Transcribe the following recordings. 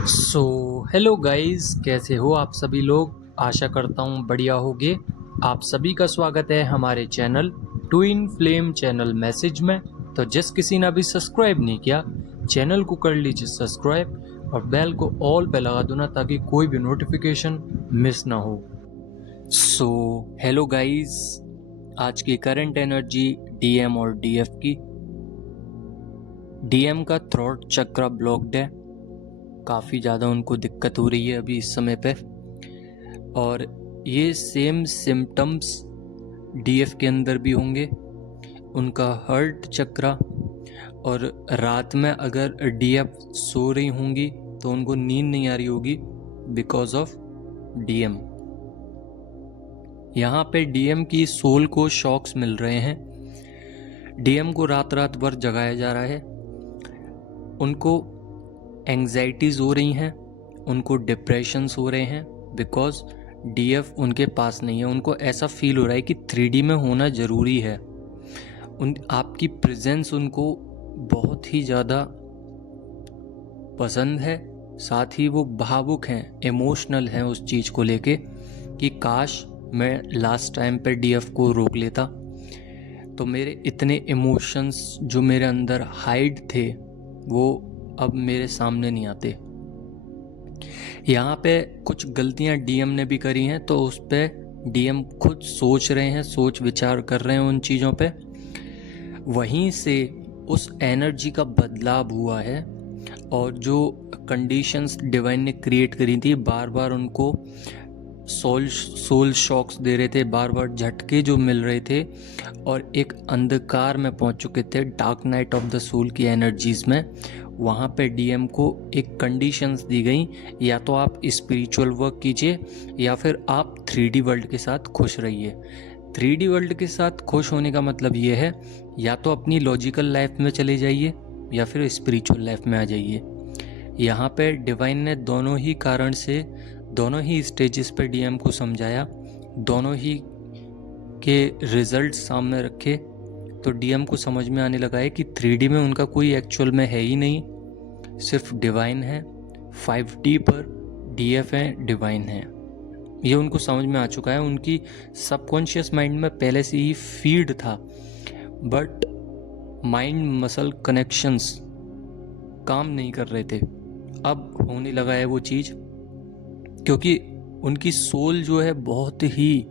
So hello guys, कैसे हो आप सभी लोग। आशा करता हूँ बढ़िया होगे। आप सभी का स्वागत है हमारे channel twin flame channel message में। तो जिस किसी ने अभी सब्सक्राइब नहीं किया, चैनल को कर लीजिए सब्सक्राइब और बेल को ऑल पे लगा दो ना, ताकि कोई भी नोटिफिकेशन मिस ना हो। सो हेलो गाइस, आज की करंट एनर्जी डीएम और डीएफ की। डीएम का थ्रोट चक्र ब्लॉक्ड है, काफ़ी ज़्यादा उनको दिक्कत हो रही है अभी इस समय पे। और ये सेम सिम्टम्स डीएफ के अंदर भी होंगे। उनका हार्ट चक्रा, और रात में अगर डीएफ सो रही होंगी तो उनको नींद नहीं आ रही होगी बिकॉज ऑफ डीएम। यहाँ पे डीएम की सोल को शॉक्स मिल रहे हैं। डीएम को रात रात भर जगाया जा रहा है। उनको एंग्जाइटीज़ हो रही हैं, उनको डिप्रेशंस हो रहे हैं बिकॉज डीएफ उनके पास नहीं है। उनको ऐसा फील हो रहा है कि 3D में होना ज़रूरी है। आपकी प्रेजेंस उनको बहुत ही ज़्यादा पसंद है। साथ ही वो भावुक हैं, इमोशनल हैं उस चीज़ को लेके कि काश मैं लास्ट टाइम पे डीएफ को रोक लेता तो मेरे इतने इमोशंस जो मेरे अंदर हाइड थे वो अब मेरे सामने नहीं आते। यहाँ पे कुछ गलतियाँ डीएम ने भी करी हैं, तो उस पर डीएम खुद सोच रहे हैं, सोच विचार कर रहे हैं उन चीज़ों पे। वहीं से उस एनर्जी का बदलाव हुआ है, और जो कंडीशंस डिवाइन ने क्रिएट करी थी, बार बार उनको सोल शॉक्स दे रहे थे, बार बार झटके जो मिल रहे थे, और एक अंधकार में पहुंच चुके थे, dark night of the soul की एनर्जीज में। वहाँ पे डीएम को एक कंडीशंस दी गई, या तो आप स्पिरिचुअल वर्क कीजिए या फिर आप 3D वर्ल्ड के साथ खुश रहिए। 3D वर्ल्ड के साथ खुश होने का मतलब ये है, या तो अपनी लॉजिकल लाइफ में चले जाइए या फिर स्पिरिचुअल लाइफ में आ जाइए। यहाँ पे डिवाइन ने दोनों ही कारण से, दोनों ही स्टेजेस पे डीएम को समझाया, दोनों ही के रिजल्ट सामने रखे, तो डीएम को समझ में आने लगा है कि 3D में उनका कोई एक्चुअल में है ही नहीं, सिर्फ डिवाइन है। 5D पर डीएफ है, डिवाइन है। ये उनको समझ में आ चुका है। उनकी सबकॉन्शियस माइंड में पहले से ही फीड था, बट माइंड मसल कनेक्शंस काम नहीं कर रहे थे। अब होने लगा है वो चीज़, क्योंकि उनकी सोल जो है बहुत ही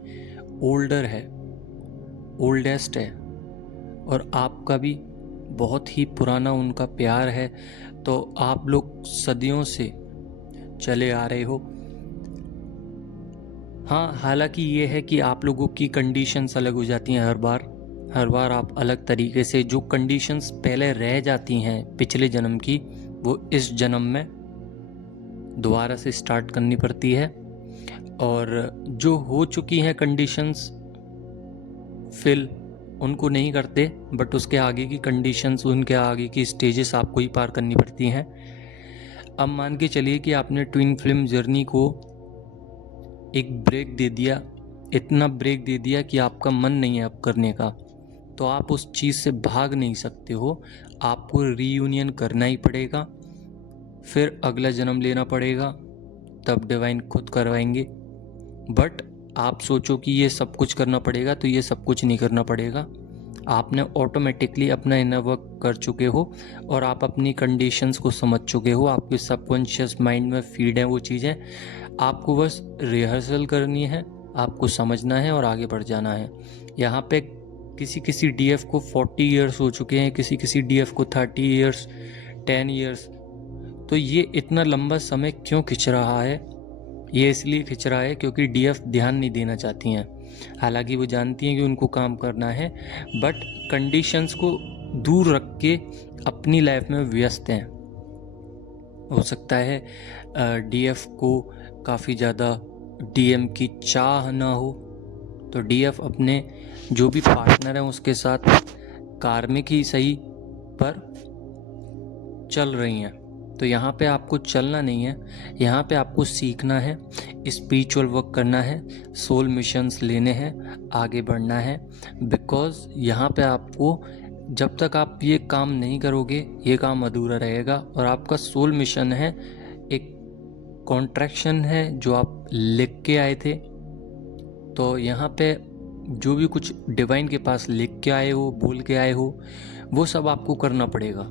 ओल्डर है, ओल्डेस्ट है, और आपका भी बहुत ही पुराना उनका प्यार है। तो आप लोग सदियों से चले आ रहे हो। हाँ, हालांकि ये है कि आप लोगों की कंडीशंस अलग हो जाती हैं हर बार आप अलग तरीके से, जो कंडीशंस पहले रह जाती हैं पिछले जन्म की, वो इस जन्म में दोबारा से स्टार्ट करनी पड़ती है। और जो हो चुकी हैं कंडीशंस फिल, उनको नहीं करते, बट उसके आगे की कंडीशंस, उनके आगे की स्टेजेस आपको ही पार करनी पड़ती हैं। अब मान के चलिए कि आपने ट्विन फ्लेम जर्नी को एक ब्रेक दे दिया, इतना ब्रेक दे दिया कि आपका मन नहीं है अब करने का, तो आप उस चीज़ से भाग नहीं सकते हो। आपको रीयूनियन करना ही पड़ेगा, फिर अगला जन्म लेना पड़ेगा, तब डिवाइन खुद करवाएंगे। बट आप सोचो कि ये सब कुछ करना पड़ेगा, तो ये सब कुछ नहीं करना पड़ेगा। आपने ऑटोमेटिकली अपना इनर वर्क कर चुके हो, और आप अपनी कंडीशंस को समझ चुके हो। आपके सबकॉन्शियस माइंड में फीड है वो चीज़ें। आपको बस रिहर्सल करनी है, आपको समझना है और आगे बढ़ जाना है। यहाँ पे किसी किसी डीएफ को 40 ईयर्स हो चुके हैं, किसी किसी डीएफ को 30 ईयर्स, 10 ईयर्स। तो ये इतना लंबा समय क्यों खिंच रहा है? ये इसलिए खिंच रहा है क्योंकि डीएफ ध्यान नहीं देना चाहती हैं। हालांकि वो जानती हैं कि उनको काम करना है, बट कंडीशंस को दूर रख के अपनी लाइफ में व्यस्त हैं। हो सकता है डीएफ को काफ़ी ज़्यादा डीएम की चाह ना हो, तो डीएफ अपने जो भी पार्टनर हैं उसके साथ कार्मिक ही सही पर चल रही हैं। तो यहाँ पे आपको चलना नहीं है, यहाँ पे आपको सीखना है, स्पिरिचुअल वर्क करना है, सोल मिशंस लेने हैं, आगे बढ़ना है। बिकॉज यहाँ पे आपको, जब तक आप ये काम नहीं करोगे, ये काम अधूरा रहेगा। और आपका सोल मिशन है एक कॉन्ट्रैक्शन है जो आप लिख के आए थे। तो यहाँ पे जो भी कुछ डिवाइन के पास लिख के आए हो, बोल के आए हो, वो सब आपको करना पड़ेगा।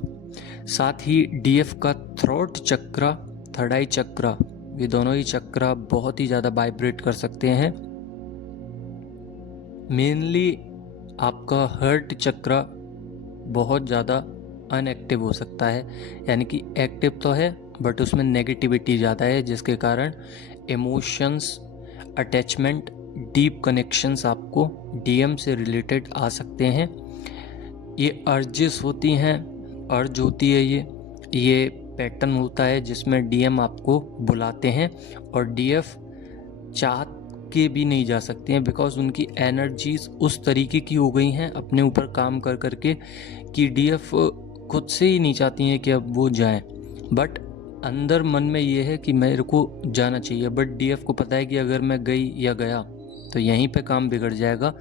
साथ ही डीएफ का थ्रोट चक्र, थर्ड आई चक्र, ये दोनों ही चक्र बहुत ही ज़्यादा वाइब्रेट कर सकते हैं। मेनली आपका हर्ट चक्र बहुत ज़्यादा अनएक्टिव हो सकता है, यानी कि एक्टिव तो है बट उसमें नेगेटिविटी ज़्यादा है, जिसके कारण इमोशंस, अटैचमेंट, डीप कनेक्शंस आपको डीएम से रिलेटेड आ सकते हैं। ये अर्जेस होती हैं, अर्ज होती है, ये पैटर्न होता है जिसमें डीएम आपको बुलाते हैं और डीएफ चाह के भी नहीं जा सकते हैं, बिकॉज उनकी एनर्जीज उस तरीके की हो गई हैं अपने ऊपर काम कर करके कि डीएफ खुद से ही नहीं चाहती हैं कि अब वो जाएं, बट अंदर मन में ये है कि मेरे को जाना चाहिए। बट डीएफ को पता है कि अगर मैं गई या गया तो यहीं पे काम बिगड़ जाएगा,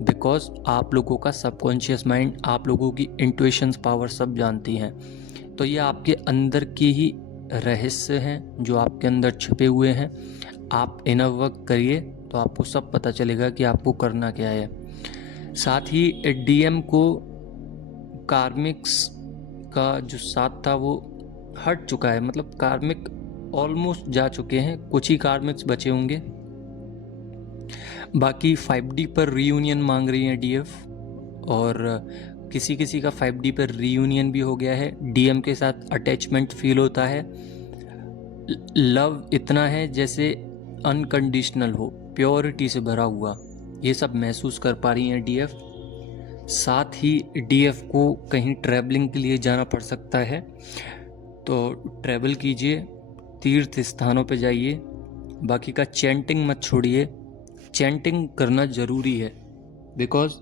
बिकॉज आप लोगों का सबकॉन्शियस माइंड, आप लोगों की इंट्यूशंस पावर सब जानती हैं। तो ये आपके अंदर के ही रहस्य हैं जो आपके अंदर छुपे हुए हैं। आप इनर वर्क करिए तो आपको सब पता चलेगा कि आपको करना क्या है। साथ ही डीएम को कार्मिक्स का जो साथ था वो हट चुका है, मतलब कार्मिक ऑलमोस्ट जा चुके हैं, कुछ ही कार्मिक्स बचे होंगे। बाकी 5D पर रीयूनियन मांग रही हैं डीएफ, और किसी किसी का 5D पर रीयूनियन भी हो गया है। डीएम के साथ अटैचमेंट फील होता है, लव इतना है जैसे अनकंडीशनल हो, प्योरिटी से भरा हुआ, ये सब महसूस कर पा रही हैं डीएफ। साथ ही डीएफ को कहीं ट्रैवलिंग के लिए जाना पड़ सकता है, तो ट्रैवल कीजिए, तीर्थ स्थानों पे जाइए। बाकी का चैंटिंग मत छोड़िए, चैंटिंग करना ज़रूरी है, बिकॉज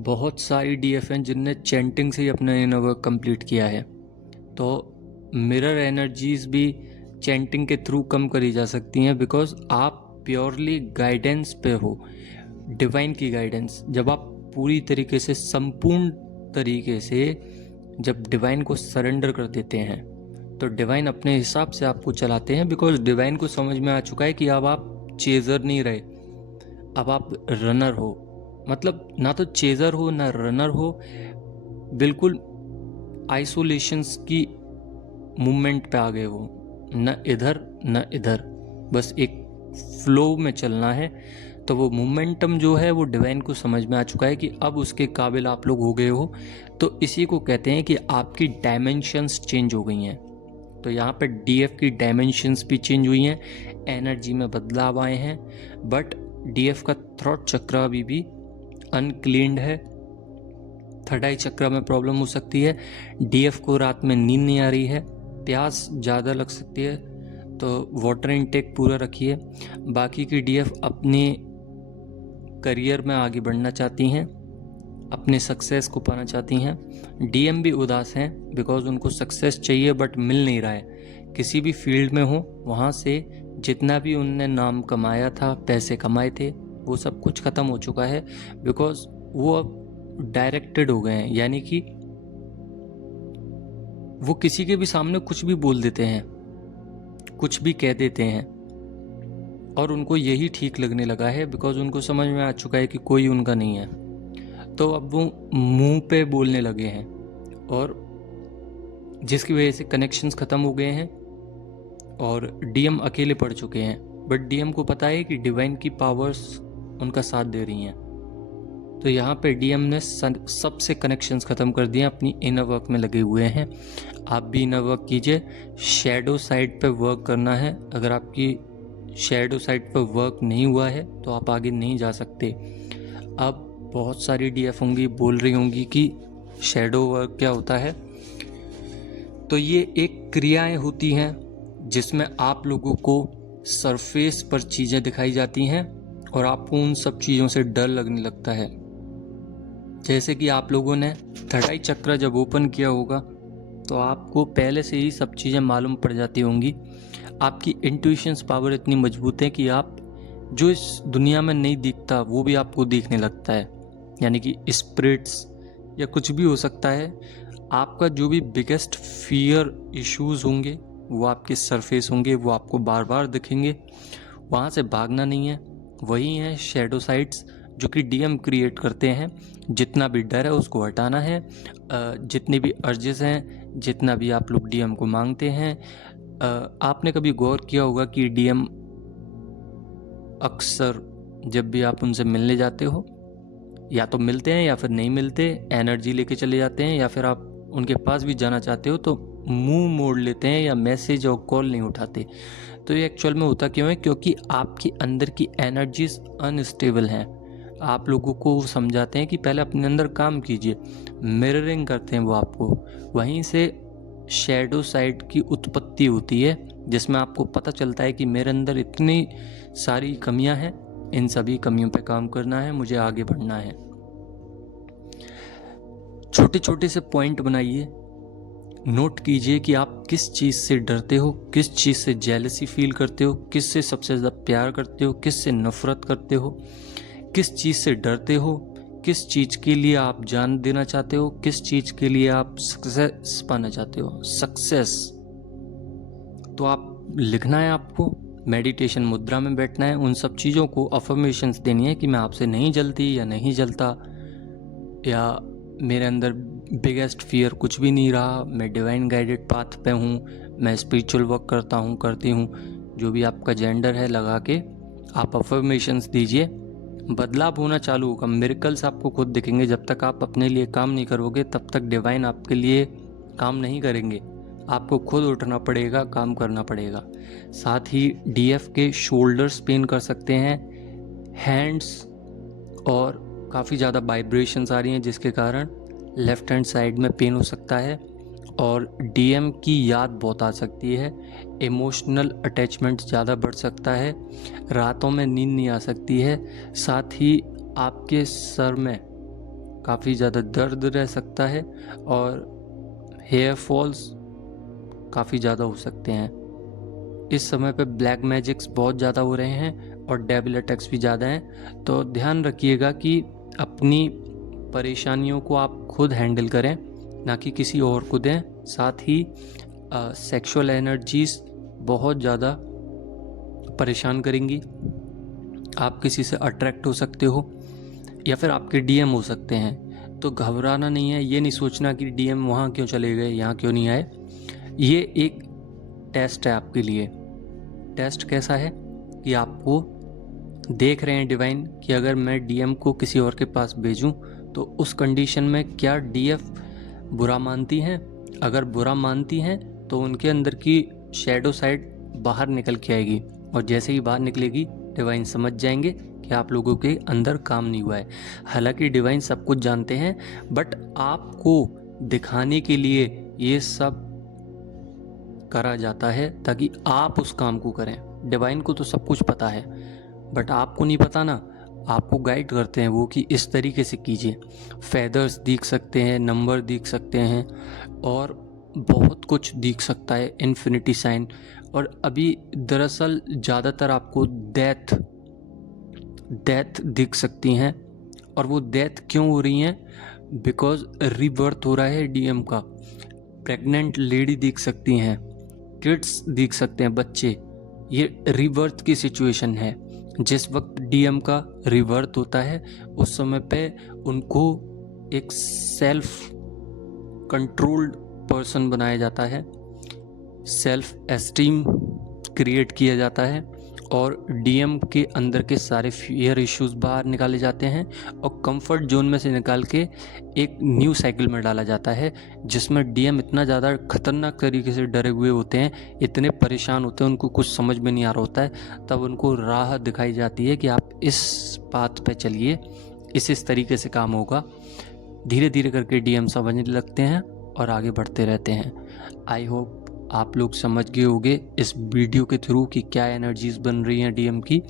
बहुत सारी डीएफ हैं जिनने चैंटिंग से ही अपना इनर वर्क कंप्लीट किया है। तो मिरर एनर्जीज भी चैंटिंग के थ्रू कम करी जा सकती हैं, बिकॉज आप प्योरली गाइडेंस पे हो, डिवाइन की गाइडेंस। जब आप पूरी तरीके से, संपूर्ण तरीके से जब डिवाइन को सरेंडर कर देते हैं तो डिवाइन अपने हिसाब से आपको चलाते हैं, बिकॉज डिवाइन को समझ में आ चुका है कि अब आप चेजर नहीं रहे, अब आप रनर हो। मतलब ना तो चेजर हो ना रनर हो, बिल्कुल आइसोलेशंस की मूवमेंट पे आ गए हो, न इधर न इधर, बस एक फ्लो में चलना है। तो वो मोमेंटम जो है वो डिवाइन को समझ में आ चुका है कि अब उसके काबिल आप लोग हो गए हो। तो इसी को कहते हैं कि आपकी डायमेंशंस चेंज हो गई हैं। तो यहाँ पे डीएफ की डायमेंशंस भी चेंज हुई हैं, एनर्जी में बदलाव आए हैं, बट डीएफ का थ्रोट चक्र अभी भी अनक्लीन्ड है। थर्ड आई चक्र में प्रॉब्लम हो सकती है। डीएफ को रात में नींद नहीं आ रही है, प्यास ज़्यादा लग सकती है, तो वाटर इनटेक पूरा रखिए। बाकी की डीएफ अपने करियर में आगे बढ़ना चाहती हैं, अपने सक्सेस को पाना चाहती हैं। डीएम भी उदास हैं, बिकॉज उनको सक्सेस चाहिए बट मिल नहीं रहा है। किसी भी फील्ड में हो, वहाँ से जितना भी उनने नाम कमाया था, पैसे कमाए थे, वो सब कुछ ख़त्म हो चुका है, बिकॉज वो अब डायरेक्टेड हो गए हैं। यानी कि वो किसी के भी सामने कुछ भी बोल देते हैं, कुछ भी कह देते हैं, और उनको यही ठीक लगने लगा है, बिकॉज उनको समझ में आ चुका है कि कोई उनका नहीं है। तो अब वो मुंह पे बोलने लगे हैं, और जिसकी वजह से कनेक्शंस ख़त्म हो गए हैं और डीएम अकेले पड़ चुके हैं। बट डीएम को पता है कि डिवाइन की पावर्स उनका साथ दे रही हैं। तो यहाँ पे डीएम ने सबसे कनेक्शंस ख़त्म कर दिए, अपनी इनर वर्क में लगे हुए हैं। आप भी इनर वर्क कीजिए, शैडो साइड पे वर्क करना है। अगर आपकी शैडो साइड पर वर्क नहीं हुआ है तो आप आगे नहीं जा सकते। अब बहुत सारी डीएफ होंगी, बोल रही होंगी कि शैडो वर्क क्या होता है। तो ये एक क्रियाएं होती हैं जिसमें आप लोगों को सरफेस पर चीज़ें दिखाई जाती हैं और आपको उन सब चीज़ों से डर लगने लगता है। जैसे कि आप लोगों ने थर्ड आई चक्र जब ओपन किया होगा तो आपको पहले से ही सब चीज़ें मालूम पड़ जाती होंगी। आपकी इंट्यूशंस पावर इतनी मजबूत है कि आप जो इस दुनिया में नहीं दिखता वो भी आपको दिखने लगता है। यानी कि स्पिरिट्स या कुछ भी हो सकता है। आपका जो भी बिगेस्ट फियर इश्यूज होंगे वो आपके सरफेस होंगे, वो आपको बार बार दिखेंगे। वहाँ से भागना नहीं है। वही हैं शैडो साइड्स जो कि डीएम क्रिएट करते हैं। जितना भी डर है उसको हटाना है। जितने भी अर्जेस हैं, जितना भी आप लोग डीएम को मांगते हैं, आपने कभी गौर किया होगा कि डीएम अक्सर जब भी आप उनसे मिलने जाते हो, या तो मिलते हैं या फिर नहीं मिलते, एनर्जी लेके चले जाते हैं, या फिर आप उनके पास भी जाना चाहते हो तो मुंह मोड़ लेते हैं या मैसेज और कॉल नहीं उठाते। तो ये एक्चुअल में होता क्यों है? क्योंकि आपके अंदर की एनर्जीज अनस्टेबल हैं। आप लोगों को समझाते हैं कि पहले अपने अंदर काम कीजिए, मिररिंग करते हैं वो आपको। वहीं से शैडो साइड की उत्पत्ति होती है, जिसमें आपको पता चलता है कि मेरे अंदर इतनी सारी कमियां हैं, इन सभी कमियों पे काम करना है, मुझे आगे बढ़ना है। छोटे छोटे से पॉइंट बनाइए, नोट कीजिए कि आप किस चीज़ से डरते हो, किस चीज़ से जेलसी फील करते हो, किस से सबसे ज़्यादा प्यार करते हो, किस से नफरत करते हो, किस चीज़ से डरते हो, किस चीज़ के लिए आप जान देना चाहते हो, किस चीज़ के लिए आप सक्सेस पाना चाहते हो। सक्सेस तो आप लिखना है, आपको मेडिटेशन मुद्रा में बैठना है, उन सब चीज़ों को अफर्मेशंस देनी है कि मैं आपसे नहीं जलती या नहीं जलता, या मेरे अंदर बिगेस्ट फियर कुछ भी नहीं रहा, मैं डिवाइन गाइडेड पाथ पे हूँ, मैं स्पिरिचुअल वर्क करता हूँ, करती हूँ। जो भी आपका जेंडर है लगा के आप अफर्मेशंस दीजिए, बदलाव होना चालू होगा। मिरेकल्स आपको खुद दिखेंगे। जब तक आप अपने लिए काम नहीं करोगे तब तक डिवाइन आपके लिए काम नहीं करेंगे। आपको खुद उठना पड़ेगा, काम करना पड़ेगा। साथ ही डीएफ के शोल्डर्स पेन कर सकते हैं, हैंड्स, और काफ़ी ज़्यादा वाइब्रेशंस आ रही हैं जिसके कारण लेफ़्ट हैंड साइड में पेन हो सकता है। और डीएम की याद बहुत आ सकती है, इमोशनल अटैचमेंट ज़्यादा बढ़ सकता है, रातों में नींद नहीं आ सकती है। साथ ही आपके सर में काफ़ी ज़्यादा दर्द रह सकता है, और हेयर फॉल्स काफ़ी ज़्यादा हो सकते हैं। इस समय पे ब्लैक मैजिक्स बहुत ज़्यादा हो रहे हैं और डेविल अटैक्स भी ज़्यादा हैं। तो ध्यान रखिएगा कि अपनी परेशानियों को आप खुद हैंडल करें, ना कि किसी और को दें। साथ ही सेक्सुअल एनर्जीज बहुत ज़्यादा परेशान करेंगी। आप किसी से अट्रैक्ट हो सकते हो या फिर आपके डीएम हो सकते हैं। तो घबराना नहीं है, ये नहीं सोचना कि डीएम वहाँ क्यों चले गए, यहाँ क्यों नहीं आए। ये एक टेस्ट है आपके लिए। टेस्ट कैसा है कि आपको देख रहे हैं डिवाइन कि अगर मैं डीएम को किसी और के पास भेजूं तो उस कंडीशन में क्या डीएफ बुरा मानती हैं। अगर बुरा मानती हैं तो उनके अंदर की शैडो साइड बाहर निकल के आएगी, और जैसे ही बाहर निकलेगी डिवाइन समझ जाएंगे कि आप लोगों के अंदर काम नहीं हुआ है। हालांकि डिवाइन सब कुछ जानते हैं, बट आपको दिखाने के लिए ये सब करा जाता है ताकि आप उस काम को करें। डिवाइन को तो सब कुछ पता है, बट आपको नहीं पता ना। आपको गाइड करते हैं वो कि इस तरीके से कीजिए। फेदर्स दिख सकते हैं, नंबर दिख सकते हैं, और बहुत कुछ दिख सकता है, इन्फिनिटी साइन। और अभी दरअसल ज़्यादातर आपको डेथ दिख सकती हैं। और वो डेथ क्यों हो रही हैं? बिकॉज रिबर्थ हो रहा है डीएम का। प्रेग्नेंट लेडी दिख सकती हैं, किड्स दिख सकते हैं, बच्चे। ये रिबर्थ की सिचुएशन है। जिस वक्त डीएम का रिबर्थ होता है उस समय पे उनको एक सेल्फ कंट्रोल्ड पर्सन बनाया जाता है, सेल्फ एस्टीम क्रिएट किया जाता है, और डीएम के अंदर के सारे फियर इश्यूज बाहर निकाले जाते हैं और कंफर्ट जोन में से निकाल के एक न्यू साइकिल में डाला जाता है, जिसमें डीएम इतना ज़्यादा खतरनाक तरीके से डरे हुए होते हैं, इतने परेशान होते हैं, उनको कुछ समझ में नहीं आ रहा होता है। तब उनको राह दिखाई जाती है कि आप इस पाथ पे चलिए, इस तरीके से काम होगा। धीरे धीरे करके डीएम समझने लगते हैं और आगे बढ़ते रहते हैं। आई होप आप लोग समझ गए होंगे इस वीडियो के थ्रू कि क्या एनर्जीज बन रही हैं डीएम की।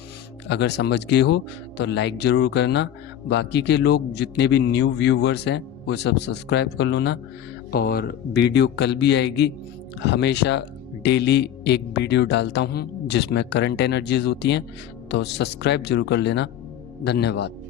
अगर समझ गए हो तो लाइक ज़रूर करना। बाकी के लोग जितने भी न्यू व्यूवर्स हैं वो सब सब्सक्राइब कर लो ना। और वीडियो कल भी आएगी। हमेशा डेली एक वीडियो डालता हूँ जिसमें करंट एनर्जीज होती हैं, तो सब्सक्राइब जरूर कर लेना। धन्यवाद।